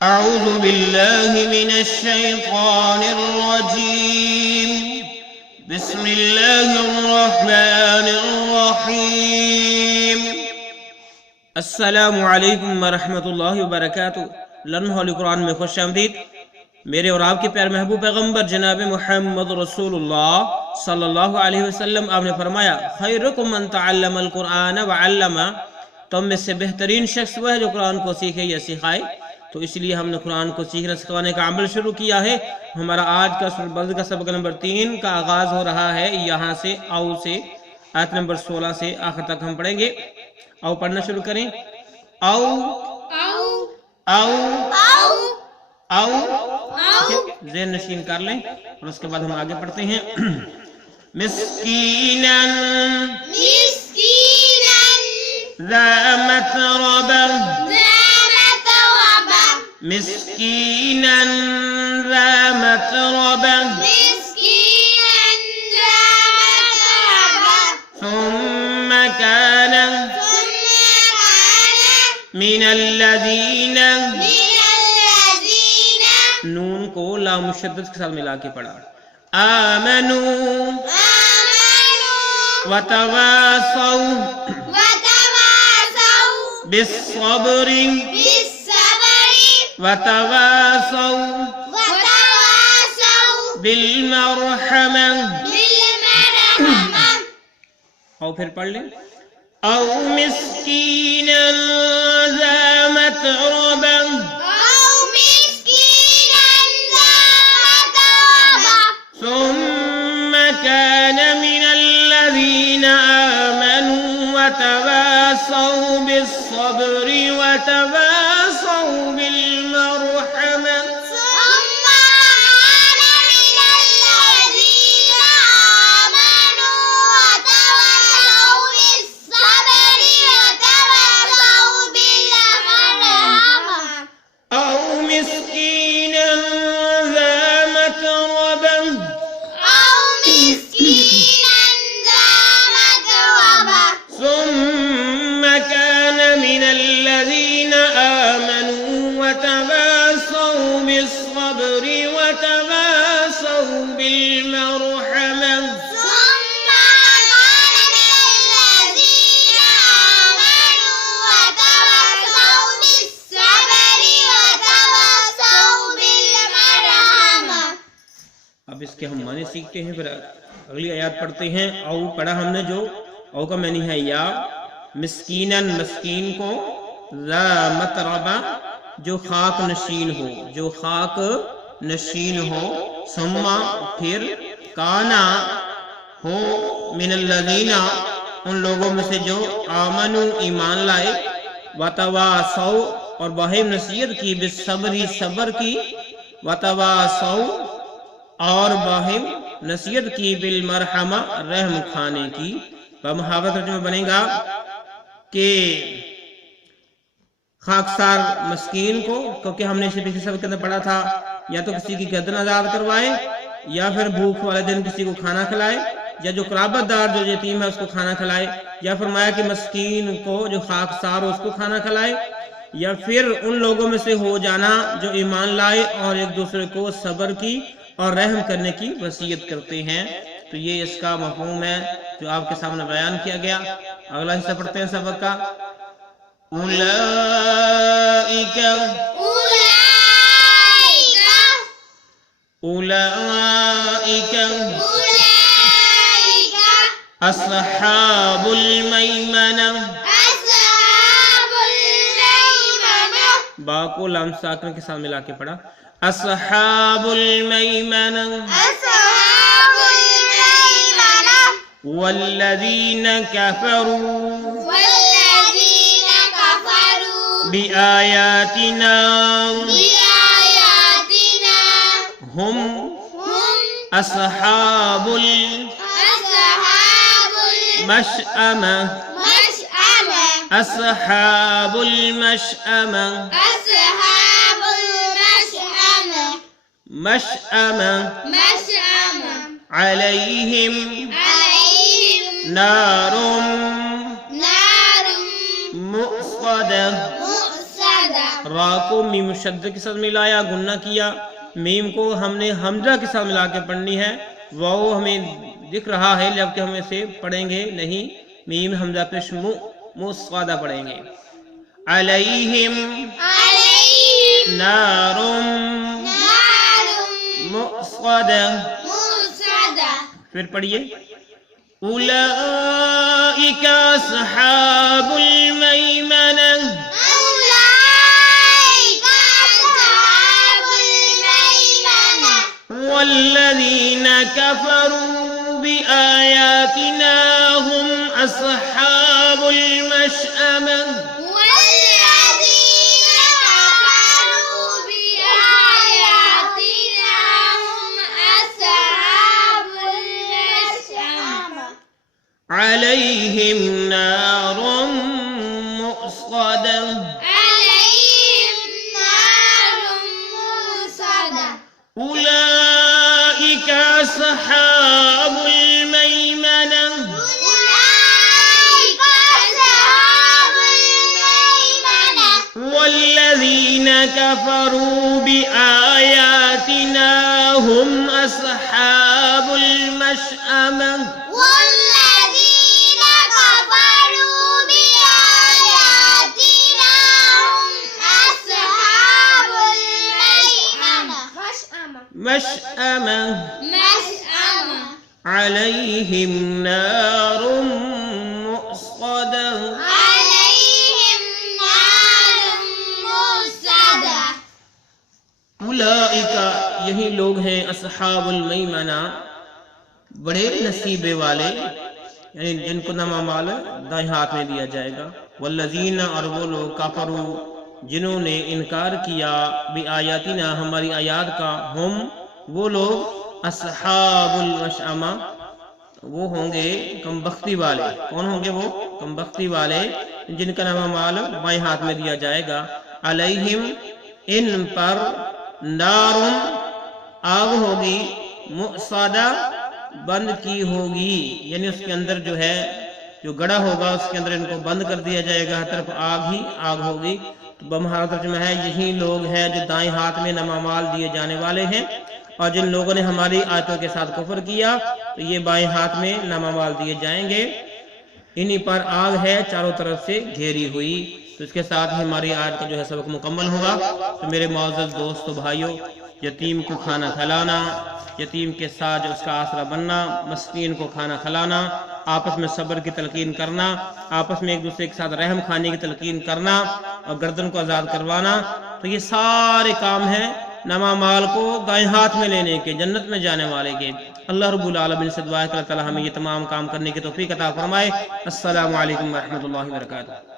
अऊज़ु बिल्लाहि मिनश्शैतानिर्रजीम बिस्मिल्लाहिर्रहमानिर्रहीम। अस्सलामु अलैकुम वरहमतुल्लाहि वबरकातुहू। लर्न होली कुरान में खुश आमदीद। मेरे और आपके प्यारे महबूब पैगम्बर जनाब मुहम्मद रसूलुल्लाह सल्लल्लाहु अलैहि वसल्लम आपने फरमाया, खैरुकुम मन तअल्लमल कुरान व अल्लमा, तुम में से बेहतरीन शख्स वह है जो कुरान को सीखे या सिखाए। तो इसलिए हमने कुरान को सीखने सिखाने का अमल शुरू किया है। हमारा आज का सूरह बल्द का सबक नंबर 3 का आगाज हो रहा है यहाँ से औ से आयत नंबर 16 से आखिर तक हम पढ़ेंगे। आओ पढ़ना शुरू करें। औ औ ज़ेर नशीन कर लें और उसके बाद हम आगे पढ़ते हैं। मिस्कीनन ज़ा मतरबा, मिस्कीनन ज़ा मतरबा, सुम्म कान मिनल्लज़ीना, नून को लाम मुशद्दद के साथ मिला के पढ़ा। आमनू वतवासौ बिस्सब्रि वतवासौ बिलमरहमा। और फिर पढ़ लें। औ मिस्कीनन ज़ा मतरबा, सुम्म कान मिनल्लज़ीना आमनू वतवासौ बिस्सब्रि वतवासौ बिलमरहमा। अब इसके हम माने सीखते हैं, फिर अगली आयत पढ़ते हैं। औ पढ़ा हमने, जो औ का मैंने है या। मिस्कीनन, मस्कीन को। ज़ा मतरबा, जो खाक नशीन हो, जो खाक नशीन हो। सम्मा, फिर काना हो मिनल्लज़ीना, उन लोगों में से जो आमनू ईमान लाए। वतवासौ, और बाहिम नसीहत की। बिस्सब्रि, सब्र की। वतवासौ, और बाहिम नसीहत की। बिलमरहमा, रहम खाने की। मुहावरा तर्जुमा बनेगा कि खाकसार मस्कीन को, क्योंकि हमने इसे पिछले सबक के अंदर पढ़ा था, या तो किसी की गर्दन आजाद करवाए, या फिर भूख वाले दिन किसी को खाना खिलाए, या जो कराबतदार जो यतीम है उसको खाना खिलाए, या फरमाया कि मस्कीन को जो खाकसार हो उसको खाना खिलाए, या फिर उन लोगों में से हो जाना जो ईमान लाए और एक दूसरे को सब्र की और रहम करने की वसीयत करते हैं। तो ये इसका मफ़हूम है जो आपके सामने बयान किया गया। अगला हिस्सा पढ़ते हैं सबक का। उलाइका अस्हाबुल मैमना, बा को लाम साकिन के साथ मिला के पढ़ा। अस्हाबुल मैमना वल्लज़ीना कफ़रू बिआयातिना हुम अस्हाबुल मशअमा, अस्हाबुल मशअमा, मशअमा अलैहिम नारुम मुक़दा रा को मीम शद्द के साथ मिलाया, गुन्ना किया, मीम को हमने हमजा के साथ मिला के पढ़नी है। वाओ हमें दिख रहा है जबकि हम इसे पढ़ेंगे नहीं, मीम हमजा पेश मुस्वादा पढ़ेंगे। अलैहिम नारुम मुस्वादा। फिर पढ़िए उलाइका अस्हाबुल मैमना। वल्लज़ीन कफ़रू बिआयातिना हुम अस्हाबुल मशअमा। अलैहिम नारुम मुस्वदा। उलाइका अस्हाबुल मैमना। वल्लज़ीन कफ़रू बिआयातिना हुम अस्हाबुल मशअमा। मशअमा अलैहिम नारुम मुस्वदा। उलाइका यही लोग हैं अस्हाबुल मैमना, बड़े नसीबे वाले, यानी जिनको नमा माल दाएं हाथ में दिया जाएगा। वल्लज़ीना और वो लोग काफरू जिन्होंने इनकार किया भी आयातिना हमारी आयात का, हम वो लोग अस्हाबुल मशअमा वो होंगे कमबख्ती वाले। कौन होंगे वो? कमबख्ती वाले जिनका नाम माल बाएं हाथ में दिया जाएगा। अलैहिम इन पर नारुम आग होगी, मुसादा बंद की होगी, यानी उसके अंदर जो है जो गड़ा होगा उसके अंदर इनको बंद कर दिया जाएगा, हर तरफ आग ही आग होगी। तो बमहारा तर्जुमा है यही लोग हैं जो दाएं हाथ में नमामाल दिए जाने वाले हैं, और जिन लोगों ने हमारी आयतों के साथ कुफर किया तो ये बाएं हाथ में नमामाल दिए जाएंगे। इन्हीं पर आग है चारों तरफ से घेरी हुई। तो इसके साथ ही हमारी आज का जो है सबक मुकम्मल होगा। तो मेरे मौजूद दोस्तों भाइयों, यतीम को खाना खिलाना, यतीम के साथ जो उसका आसरा बनना, मस्कीन को खाना खिलाना, आपस में सब्र की तलकीन करना, आपस में एक दूसरे के साथ रहम खाने की तलकीन करना और गर्दन को आज़ाद करवाना, तो ये सारे काम हैं नमा माल को दाएं हाथ में लेने के, जन्नत में जाने वाले के। अल्लाह रब्बुल आलमीन से दुआ है कि अल्लाह ताला हमें ये तमाम काम करने की तौफीक अता फरमाए। अस्सलामु अलैकुम व रहमतुल्लाहि व बरकातुहू।